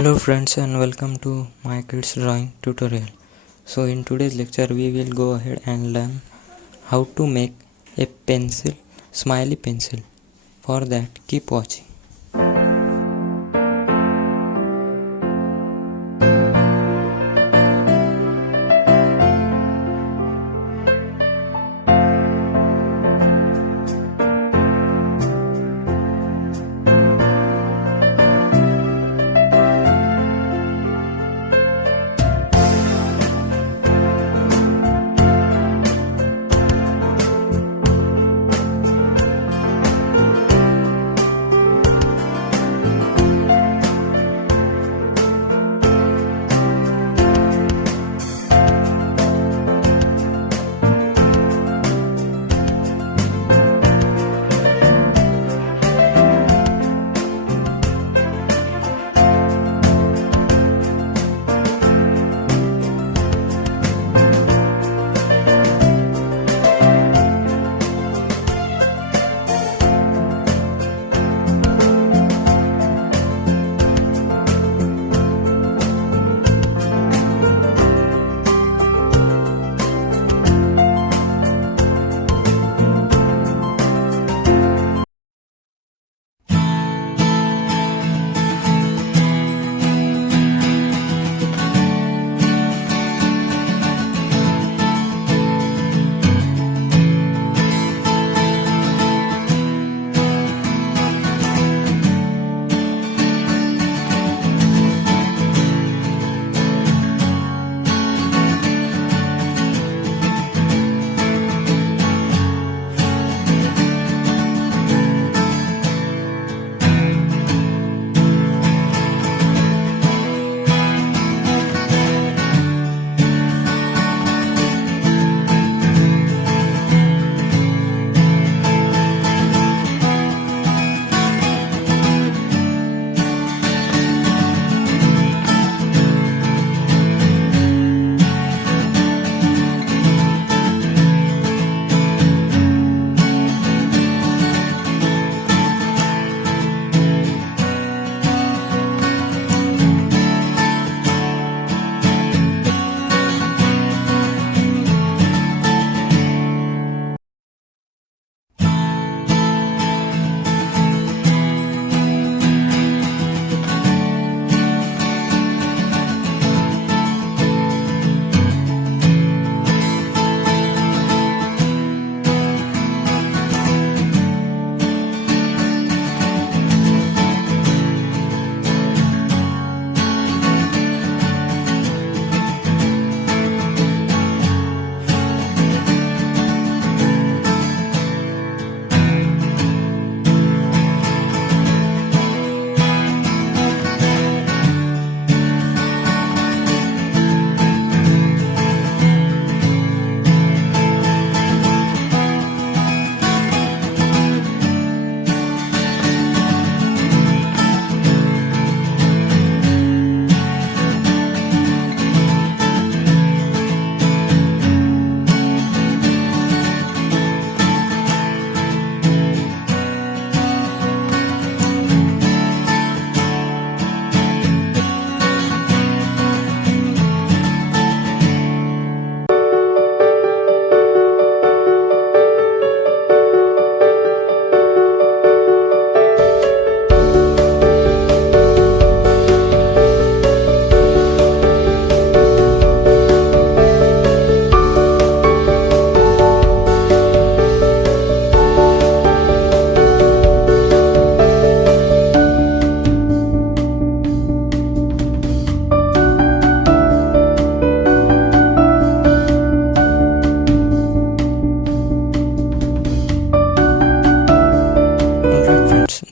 Hello friends and welcome to my kids drawing tutorial. So in today's lecture we will go ahead and learn how to make a smiley pencil. For that keep watching.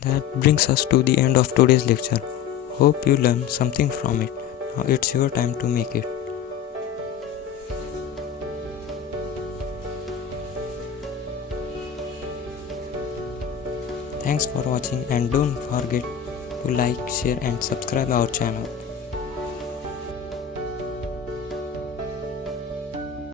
That brings us to the end of today's lecture. Hope you learned something from it. Now it's your time to make it. Thanks for watching and don't forget to like, share and subscribe our channel.